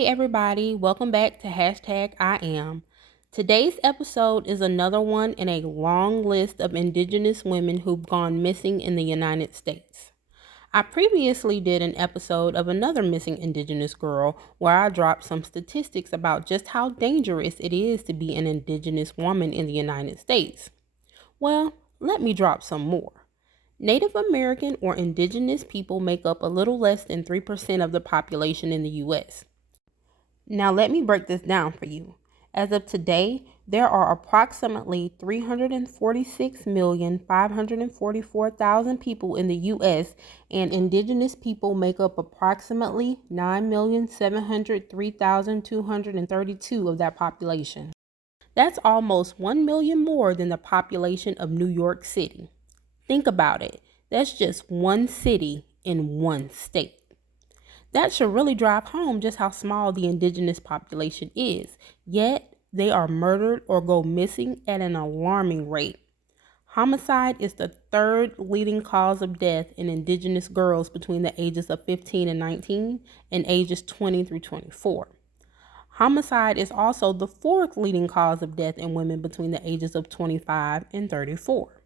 Hey everybody, welcome back to hashtag I Am. Today's episode is another one in a long list of Indigenous women who've gone missing in the United States. I previously did an episode of another missing Indigenous girl where I dropped some statistics about just how dangerous it is to be an Indigenous woman in the United States. Well, let me drop some more. Native American or Indigenous people make up a little less than 3% of the population in the U.S. Now, let me break this down for you. As of today, there are approximately 346,544,000 people in the U.S., and Indigenous people make up approximately 9,703,232 of that population. That's almost 1 million more than the population of New York City. Think about it. That's just one city in one state. That should really drive home just how small the indigenous population is, yet they are murdered or go missing at an alarming rate. Homicide is the third leading cause of death in indigenous girls between the ages of 15 and 19 and ages 20 through 24. Homicide is also the fourth leading cause of death in women between the ages of 25 and 34.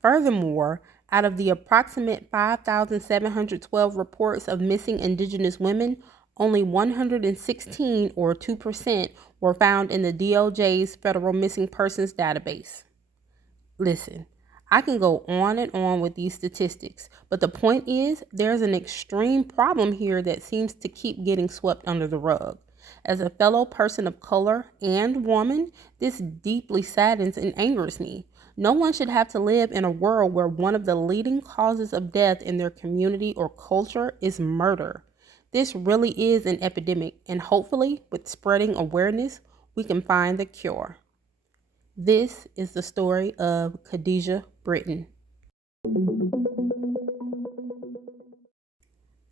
Furthermore, out of the approximate 5,712 reports of missing Indigenous women, only 116 or 2% were found in the DOJ's Federal Missing Persons Database. Listen, I can go on and on with these statistics, but the point is there's an extreme problem here that seems to keep getting swept under the rug. As a fellow person of color and woman, this deeply saddens and angers me. No one should have to live in a world where one of the leading causes of death in their community or culture is murder. This really is an epidemic, and hopefully, with spreading awareness, we can find the cure. This is the story of Khadijah Britton.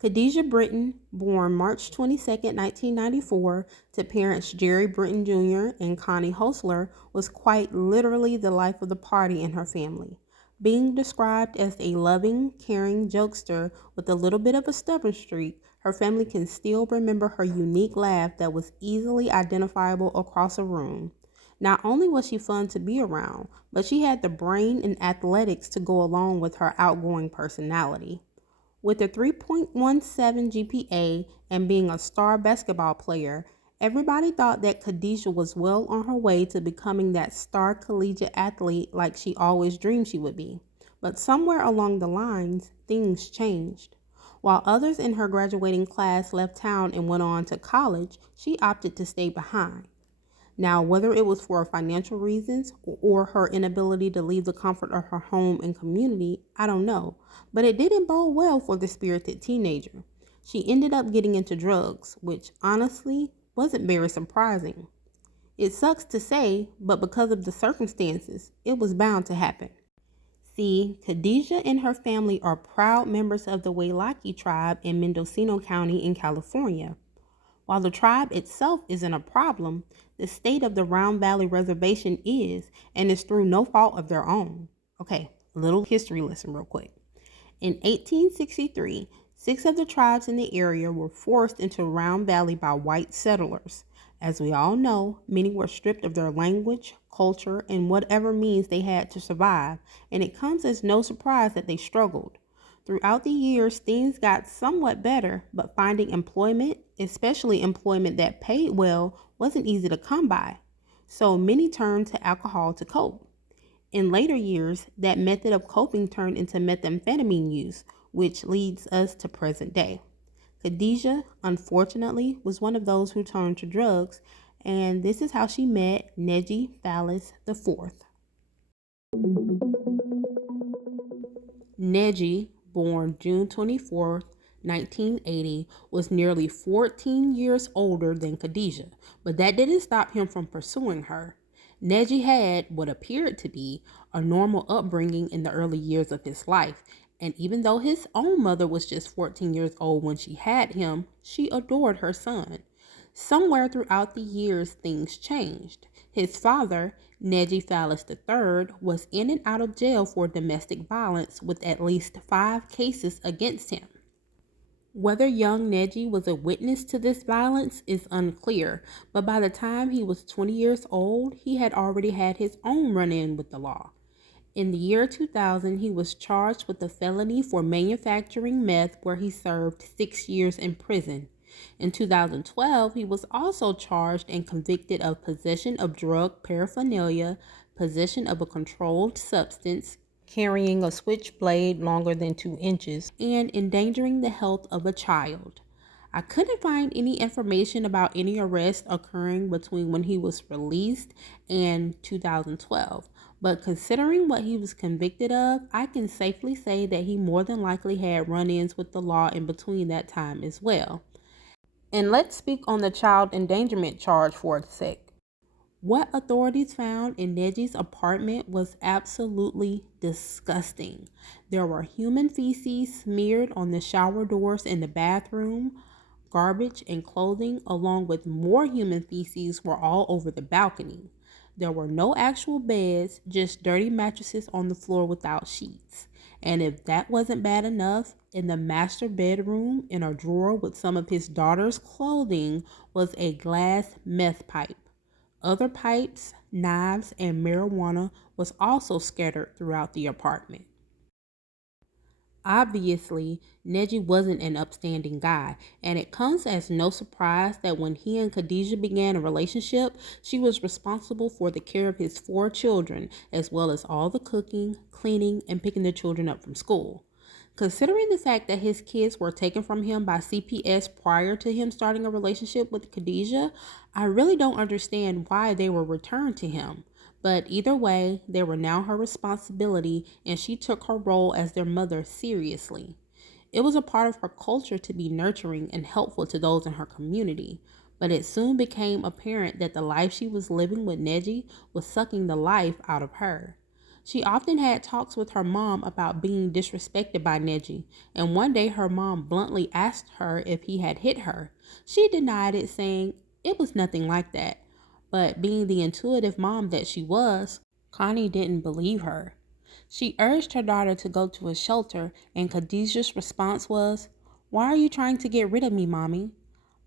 Khadijah Britton, born March 22, 1994, to parents Jerry Britton Jr. and Connie Hostler, was quite literally the life of the party in her family. Being described as a loving, caring jokester with a little bit of a stubborn streak, her family can still remember her unique laugh that was easily identifiable across a room. Not only was she fun to be around, but she had the brain and athletics to go along with her outgoing personality. With a 3.17 GPA and being a star basketball player, everybody thought that Khadijah was well on her way to becoming that star collegiate athlete like she always dreamed she would be. But somewhere along the lines, things changed. While others in her graduating class left town and went on to college, she opted to stay behind. Now, whether it was for financial reasons or her inability to leave the comfort of her home and community, I don't know. But it didn't bode well for the spirited teenager. She ended up getting into drugs, which honestly wasn't very surprising. It sucks to say, but because of the circumstances, it was bound to happen. See, Khadijah and her family are proud members of the Wailaki tribe in Mendocino County in California. While the tribe itself isn't a problem, the state of the Round Valley Reservation is, and it's through no fault of their own. Okay, a little history lesson real quick. In 1863, 6 of the tribes in the area were forced into Round Valley by white settlers. As we all know, many were stripped of their language, culture, and whatever means they had to survive, and it comes as no surprise that they struggled. Throughout the years, things got somewhat better, but finding employment, especially employment that paid well, wasn't easy to come by. So many turned to alcohol to cope. In later years, that method of coping turned into methamphetamine use, which leads us to present day. Khadijah, unfortunately, was one of those who turned to drugs, and this is how she met Neji Fallis IV. Neji, born June 24, 1980, was nearly 14 years older than Khadijah, but that didn't stop him from pursuing her. Neji had what appeared to be a normal upbringing in the early years of his life, and even though his own mother was just 14 years old when she had him, she adored her son. Somewhere throughout the years, things changed. His father, Neji Fallis III, was in and out of jail for domestic violence with at least 5 cases against him. Whether young Neji was a witness to this violence is unclear, but by the time he was 20 years old, he had already had his own run-in with the law. In the year 2000, he was charged with a felony for manufacturing meth where he served 6 years in prison. In 2012, he was also charged and convicted of possession of drug paraphernalia, possession of a controlled substance, carrying a switchblade longer than 2 inches, and endangering the health of a child. I couldn't find any information about any arrests occurring between when he was released and 2012, but considering what he was convicted of, I can safely say that he more than likely had run-ins with the law in between that time as well. And let's speak on the child endangerment charge for a sec. What authorities found in Neji's apartment was absolutely disgusting. There were human feces smeared on the shower doors in the bathroom. Garbage and clothing, along with more human feces, were all over the balcony. There were no actual beds, just dirty mattresses on the floor without sheets. And if that wasn't bad enough, in the master bedroom, in a drawer with some of his daughter's clothing, was a glass meth pipe. Other pipes, knives, and marijuana was also scattered throughout the apartment. Obviously, Neji wasn't an upstanding guy, and it comes as no surprise that when he and Khadijah began a relationship, she was responsible for the care of his 4 children, as well as all the cooking, cleaning, and picking the children up from school. Considering the fact that his kids were taken from him by CPS prior to him starting a relationship with Khadijah, I really don't understand why they were returned to him. But either way, they were now her responsibility, and she took her role as their mother seriously. It was a part of her culture to be nurturing and helpful to those in her community, but it soon became apparent that the life she was living with Neji was sucking the life out of her. She often had talks with her mom about being disrespected by Neji, and one day her mom bluntly asked her if he had hit her. She denied it, saying it was nothing like that. But being the intuitive mom that she was, Connie didn't believe her. She urged her daughter to go to a shelter, and Khadijah's response was, "Why are you trying to get rid of me, Mommy?"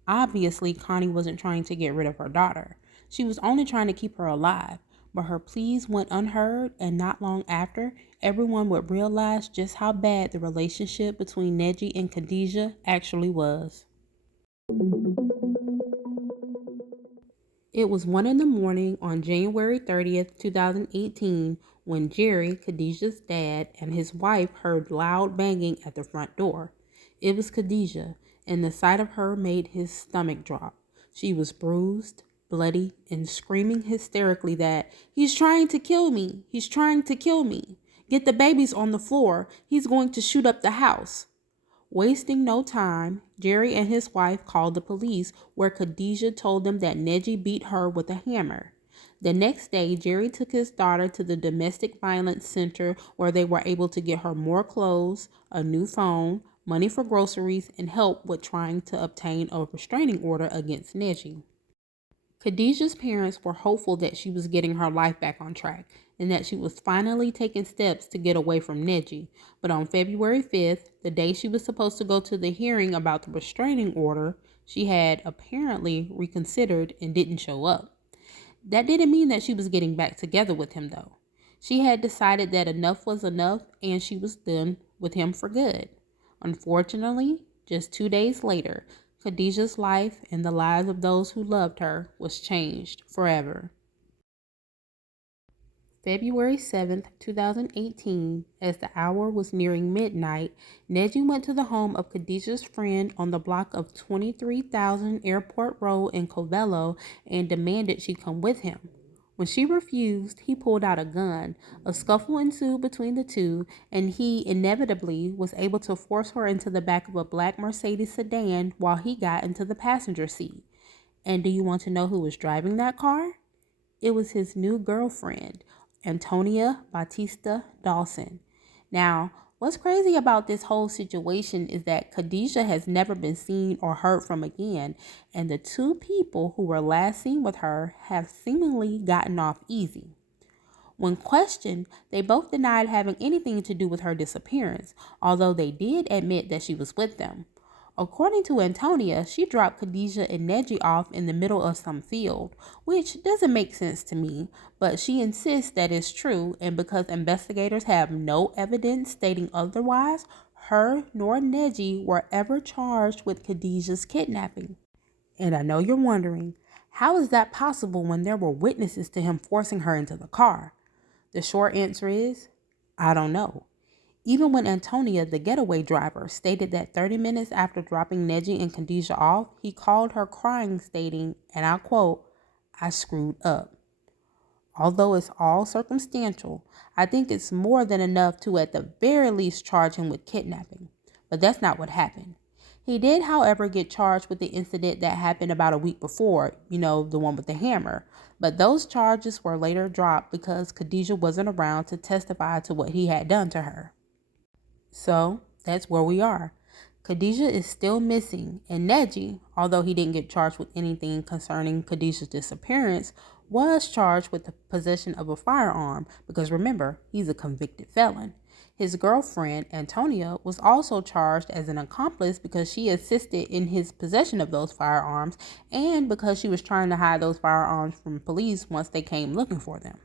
Obviously, Connie wasn't trying to get rid of her daughter. She was only trying to keep her alive, but her pleas went unheard, and not long after, everyone would realize just how bad the relationship between Neji and Khadijah actually was. It was 1 in the morning on January 30th, 2018, when Jerry, Khadijah's dad, and his wife heard loud banging at the front door. It was Khadijah, and the sight of her made his stomach drop. She was bruised, bloody, and screaming hysterically that, "He's trying to kill me! He's trying to kill me! Get the babies on the floor! He's going to shoot up the house!" Wasting no time, Jerry and his wife called the police, where Khadijah told them that Neji beat her with a hammer. The next day, Jerry took his daughter to the domestic violence center, where they were able to get her more clothes, a new phone, money for groceries, and help with trying to obtain a restraining order against Neji. Khadijah's parents were hopeful that she was getting her life back on track and that she was finally taking steps to get away from Neji. But on February 5th, the day she was supposed to go to the hearing about the restraining order, she had apparently reconsidered and didn't show up. That didn't mean that she was getting back together with him, though. She had decided that enough was enough and she was done with him for good. Unfortunately, just 2 days later, Khadijah's life and the lives of those who loved her was changed forever. February 7th, 2018, as the hour was nearing midnight, Neji went to the home of Khadijah's friend on the block of 23,000 Airport Road in Covello and demanded she come with him. When she refused, he pulled out a gun. A scuffle ensued between the two, and he inevitably was able to force her into the back of a black Mercedes sedan while he got into the passenger seat. And do you want to know who was driving that car? It was his new girlfriend, Antonia Batista Dawson. Now, what's crazy about this whole situation is that Khadijah has never been seen or heard from again, and the two people who were last seen with her have seemingly gotten off easy. When questioned, they both denied having anything to do with her disappearance, although they did admit that she was with them. According to Antonia, she dropped Khadijah and Neji off in the middle of some field, which doesn't make sense to me, but she insists that it's true, and because investigators have no evidence stating otherwise, her nor Neji were ever charged with Khadijah's kidnapping. And I know you're wondering, how is that possible when there were witnesses to him forcing her into the car? The short answer is, I don't know. Even when Antonia, the getaway driver, stated that 30 minutes after dropping Neji and Khadijah off, he called her crying, stating, and I quote, "I screwed up." Although it's all circumstantial, I think it's more than enough to at the very least charge him with kidnapping. But that's not what happened. He did, however, get charged with the incident that happened about a week before, the one with the hammer. But those charges were later dropped because Khadijah wasn't around to testify to what he had done to her. So that's where we are. Khadijah is still missing, and Neji, although he didn't get charged with anything concerning Khadijah's disappearance, was charged with the possession of a firearm because remember, he's a convicted felon. His girlfriend, Antonia, was also charged as an accomplice because she assisted in his possession of those firearms and because she was trying to hide those firearms from police once they came looking for them.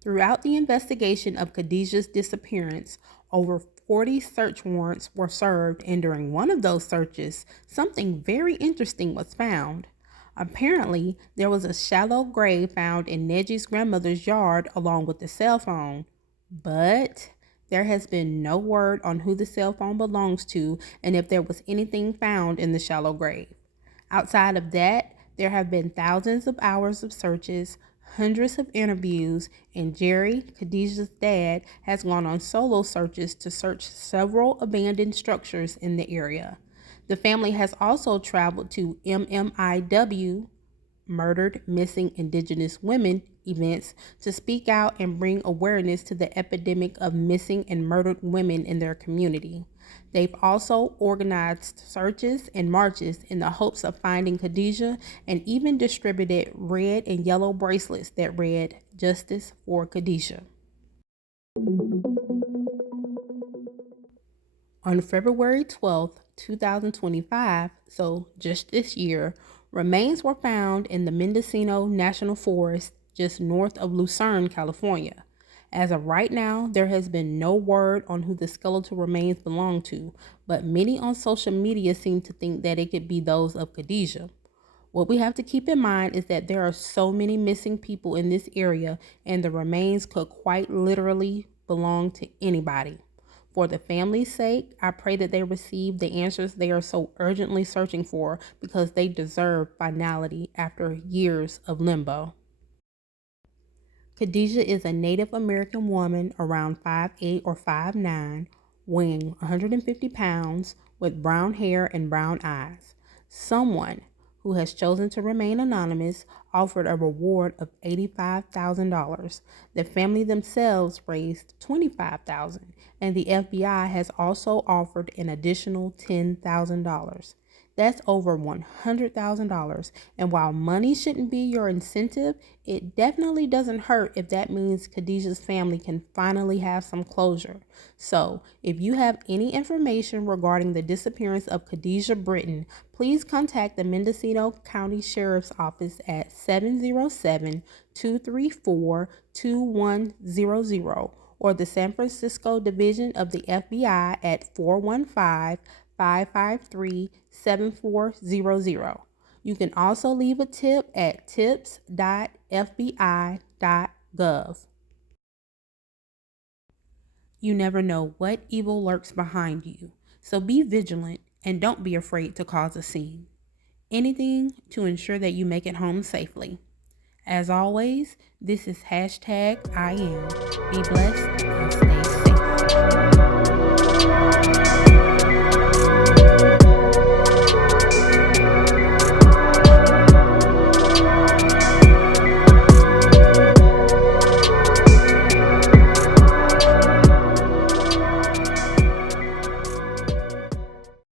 Throughout the investigation of Khadijah's disappearance, over 40 search warrants were served, and during one of those searches, something very interesting was found. Apparently, there was a shallow grave found in Neji's grandmother's yard along with the cell phone, but there has been no word on who the cell phone belongs to and if there was anything found in the shallow grave. Outside of that, there have been thousands of hours of searches, hundreds of interviews, and Jerry, Khadijah's dad, has gone on solo searches to search several abandoned structures in the area. The family has also traveled to MMIW, Murdered Missing Indigenous Women, events to speak out and bring awareness to the epidemic of missing and murdered women in their community. They've also organized searches and marches in the hopes of finding Khadijah and even distributed red and yellow bracelets that read, "Justice for Khadijah." On February 12th, 2025, so just this year, remains were found in the Mendocino National Forest just north of Lucerne, California. As of right now, there has been no word on who the skeletal remains belong to, but many on social media seem to think that it could be those of Khadijah. What we have to keep in mind is that there are so many missing people in this area, and the remains could quite literally belong to anybody. For the family's sake, I pray that they receive the answers they are so urgently searching for because they deserve finality after years of limbo. Khadijah is a Native American woman around 5'8" or 5'9", weighing 150 pounds, with brown hair and brown eyes. Someone who has chosen to remain anonymous offered a reward of $85,000. The family themselves raised $25,000, and the FBI has also offered an additional $10,000. That's over $100,000. And while money shouldn't be your incentive, it definitely doesn't hurt if that means Khadijah's family can finally have some closure. So, if you have any information regarding the disappearance of Khadijah Britton, please contact the Mendocino County Sheriff's Office at 707-234-2100 or the San Francisco Division of the FBI at 415-553-7400. You can also leave a tip at tips.fbi.gov. You never know what evil lurks behind you, so be vigilant and don't be afraid to cause a scene. Anything to ensure that you make it home safely. As always, this is #IAM. Be blessed and stay